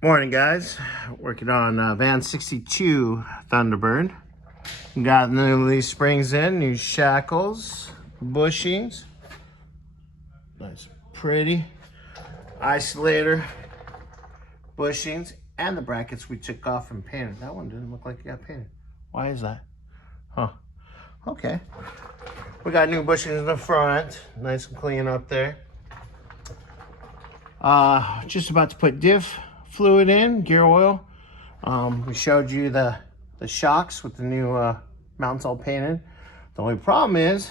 Morning, guys. Working on van 62 Thunderbird. Got new leaf springs in, new shackles, bushings. Nice, pretty isolator bushings, and the brackets we took off and painted. That one didn't look like it got painted. Why is that? Huh. Okay. We got new bushings in the front, nice and clean up there. Just about to put diff fluid in, gear oil. We showed you the shocks with the new mounts all painted. The only problem is,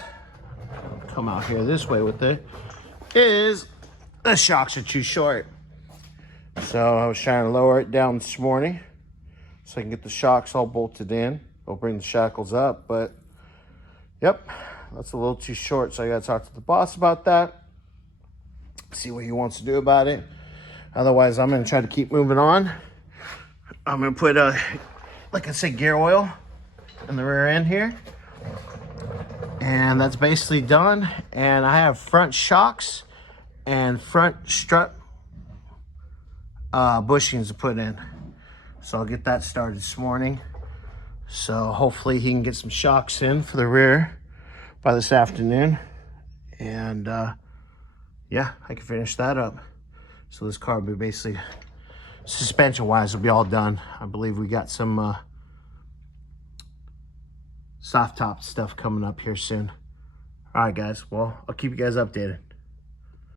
I'll come out here this way with it, is the shocks are too short. So I was trying to lower it down this morning so I can get the shocks all bolted in. I'll bring the shackles up, but yep, that's a little too short. So I gotta talk to the boss about that, see what he wants to do about it. Otherwise, I'm gonna try to keep moving on. I'm gonna put like I said, gear oil in the rear end here. And that's basically done. And I have front shocks and front strut bushings to put in. So I'll get that started this morning. So hopefully he can get some shocks in for the rear by this afternoon. And yeah, I can finish that up. So this car will be basically, suspension-wise, will be all done. I believe we got some soft top stuff coming up here soon. All right, guys. Well, I'll keep you guys updated.